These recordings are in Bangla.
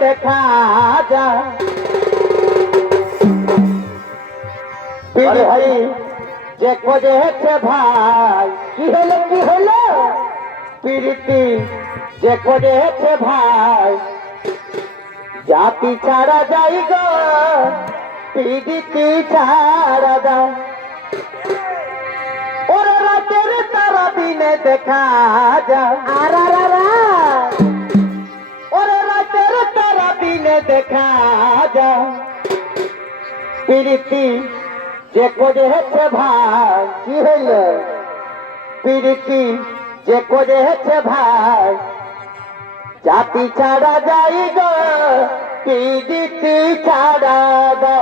দেখা যা। আরে ভাই। পিড়িতি যে করেছে ভাই কি হলো কি হলো? পিড়িতি যে করেছে ভাই জাতি ছাড়া যাই গো পিড়িতি ছাড়া দা ওরে রাতের তারা দিনে দেখা যা। আর তারা দেখা যা পিরিতি যে করেছে ভাই, কি হইল? পিরিতি যে করেছে ভাই, জাতি ছাড়া যাই গো, পিরিতি ছাড়া দা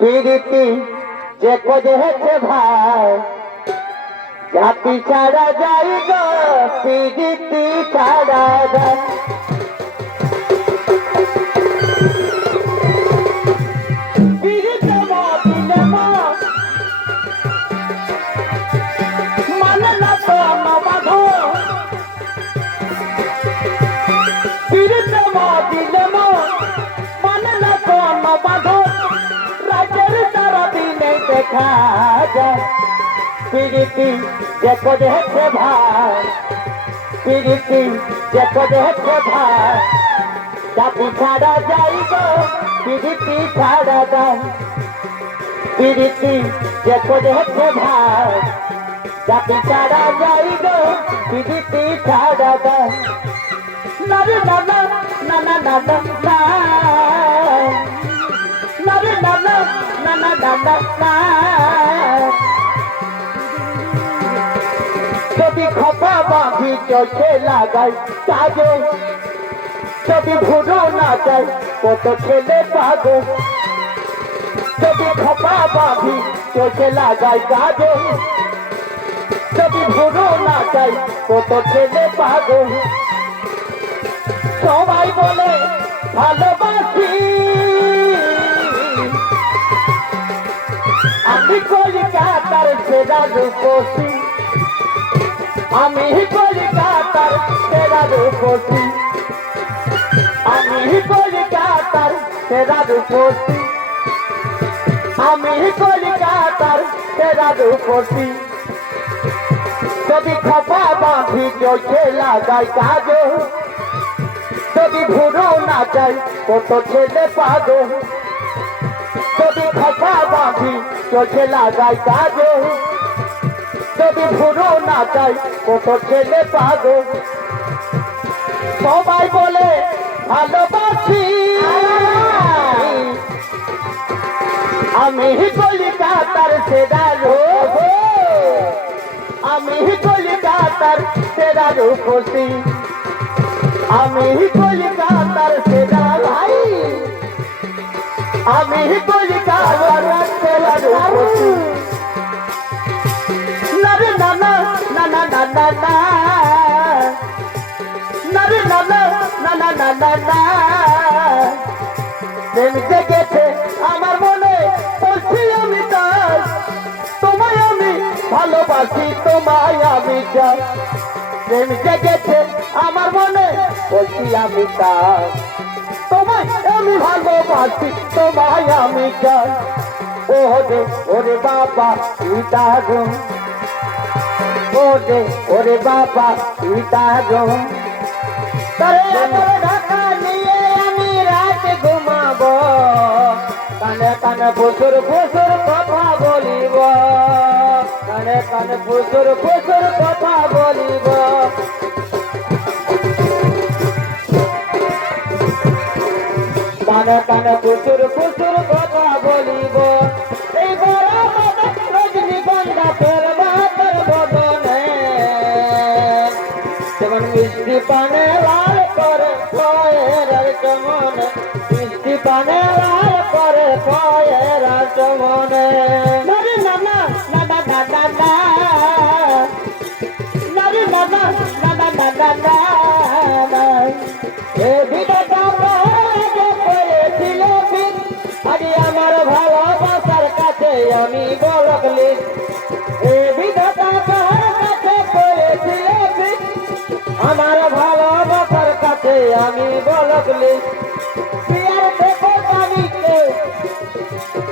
পিরিতি যে করেছে ভাই, জাতি ছাড়া যাই গো, পিরিতি ছাড়া দা দেখা যায় পিরিতি যে করেছে ভাই পিরিতি যে করেছে ভাই জাতি ছাড়া যাই গো পিরিতি ছাড়া দাও। পিরিতি যে করেছে ভাই জাতি ছাড়া যাই গো পিরিতি ছাড়া দাও। নারে নানা নানা নানা না নারে নানা নানা নানা না যদি খপা বাঁধি চোখে লাগাই কাজে যদি ভুরো না চাই কত ছেলে পাগো যদি খপা বাঁধি, চোখে লাগাই কাজে যদি ভুরো না চাই কত ছেলে পাগো সবাই বলে, ভালোবাসি। আমি কলিকাতার সেরা রূপসী। আমি কলিকাতার সেরা রূপসী। আমি কলিকাতার সেরা রূপসী আমি কলিকাতার সেরা রূপসী যদি খপা বাঁধি চোখে লাগাই কাজে, যদি ভুরো না চাই কত ছেলে পাগো যদি খপা বাঁধি চোখে লাগাই কাজে, যদি ভুরো না চাই কত ছেলে পাগো সবাই ভালোবাসি। আমি কলিকাতার সেরা রূপ। আমি কলিকাতার সেরা রূপসী আমি কলিকাতার সেরা ভাই। আমি কলিকাতার সেরা রূপসী নারে নানা নানা নানা না নারে নানা নানা নানা আমার মনে, বলছি আমি তাই তোমায় আমি ভালোবাসি, তোমায় আমি চাই। প্রেম জেগেছে আমার মনে, বলছি আমি তাই তোমায় আমি ভালোবাসি, তোমায় আমি চাই। ওরে ওরে বাবা ইটা গো। ওরে ওরে বাবা ইটা গো। তারে ঢাকা নিয়ে আমি রাত ঘুমাবো। কানে কানে প্রচুর প্রচুর কথা বলিব। কানে কানে প্রচুর প্রচুর কথা বলিব। কানে কানে প্রচুর প্রচুর পয়ের চমন মিষ্টি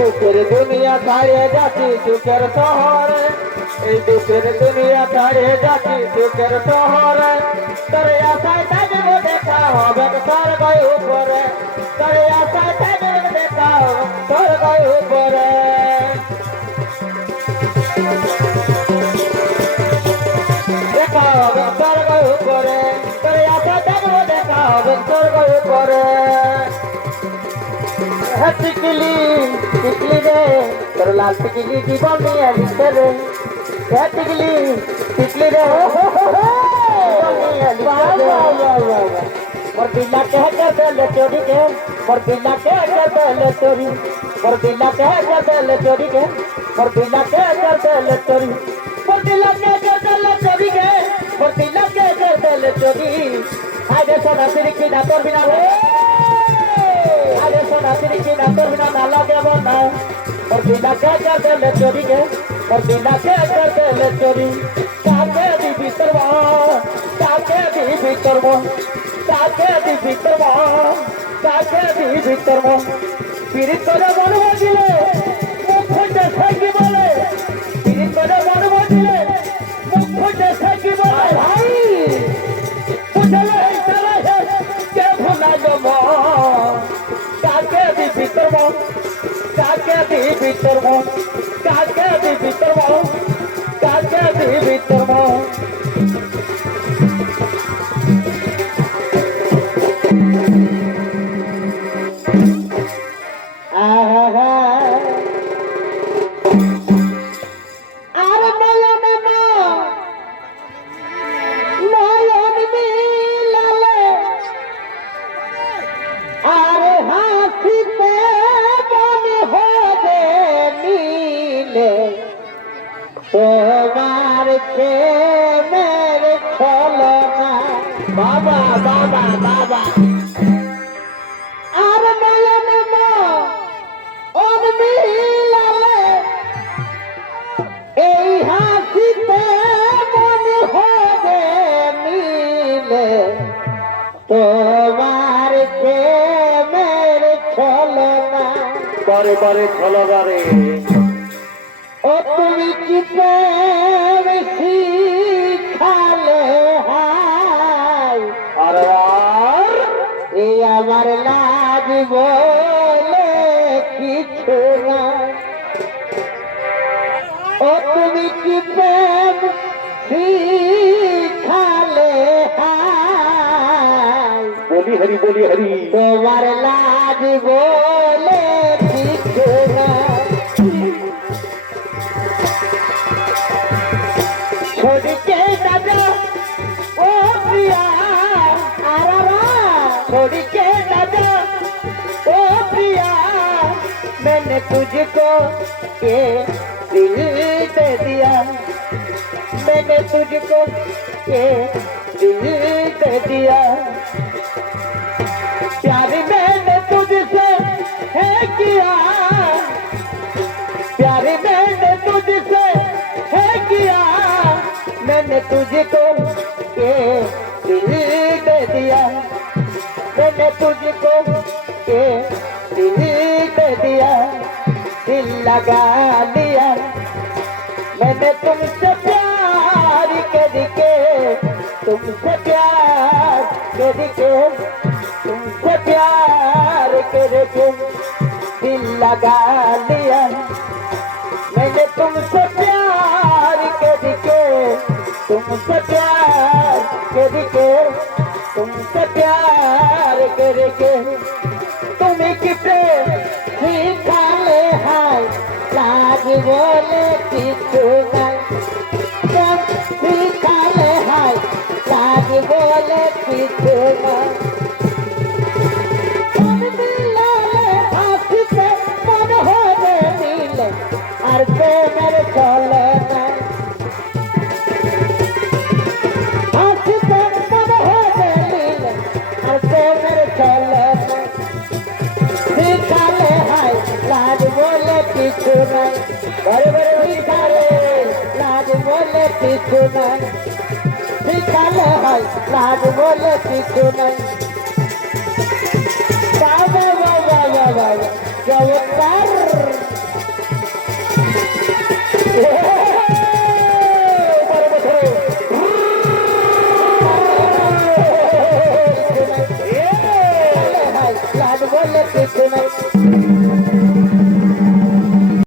দুঃখের দুনিয়া ছাড়িয়ে যাচ্ছি দুঃখের শহরে। এই দুঃখের দুনিয়া ছাড়িয়ে যাচ্ছি দুঃখের শহরে। তোরে আশায় থাকব দেখা হবে স্বর্গ উপরে। তোরে আশায় থাকব দেখা স্বর্গ উপরে। দেখা হবে স্বর্গ উপরে। তোরে আশায় থাকব দেখা হবে স্বর্গ উপরে। হ্যাঁ টিকলি টিকলি রে তোর লাল টিকলি জীবন নিয়ে লিখতে রে হ্যাঁ টিকলি টিকলি রে জীবন নিয়ে লিখতে রে। मोर बिल्ला कह कर पहले चोरी के मोर बिल्ला कह कर पहले चोरी मोर बिल्ला कह कर पहले चोरी के मोर बिल्ला कह कर पहले चोरी मोर बिल्ला कह कर पहले चोरी के मोर बिल्ला कह कर पहले चोरी आगे सोना सिरी की ना तोर बिना नाचरी की ना तो बिना ना लगे वो ना और बिना क्या कर दे ले चोरी के और बिना क्या कर दे ले चोरी ताके दी भीतरवा ताके दी भीतरवा ताके दी भीतरवा ताके दी भीतरवा पीरी तोरे मन बजिले मुख फटे फेंकी बोले पीरी तोरे मन बजिले मुख फटे फेंकी बोले भाई कुछ দি ভিতর কাকে দি ভিতর কাকে দি ভিতর আহা বাবা বাবা বাবা। আর নয়ন মিলালে এই হাসিতে মনে হবে মিলে। তোমার প্রেমের ছলনা। বারে বারে ছলবারে ও তুমি কি প্রেম প্রেম শিখালে হাই বলি হরি বলি হরি তোমার লাজ বলে কিছু না छोड़के दादा ओ प्रिया आरामा छोड़के दादा ओ प्रिया मैंने तुझको ये दिल दे दिया। मैंने तुझको ये दिल दे दिया। प्यार मैंने तुझसे है किया। प्यार मैंने तुझसे है किया। मैंने तुझको ये दिल दे दिया। मैंने तुझको ये दिल दे दिया। दिल लगा लिया मैंने तुमसे प्यार करके तुमसे प्यार करके तुमसे प्यार करके दिल लगा বলে কিছু নাই। শিখালে হয় লাজ বলে কিছু নাই।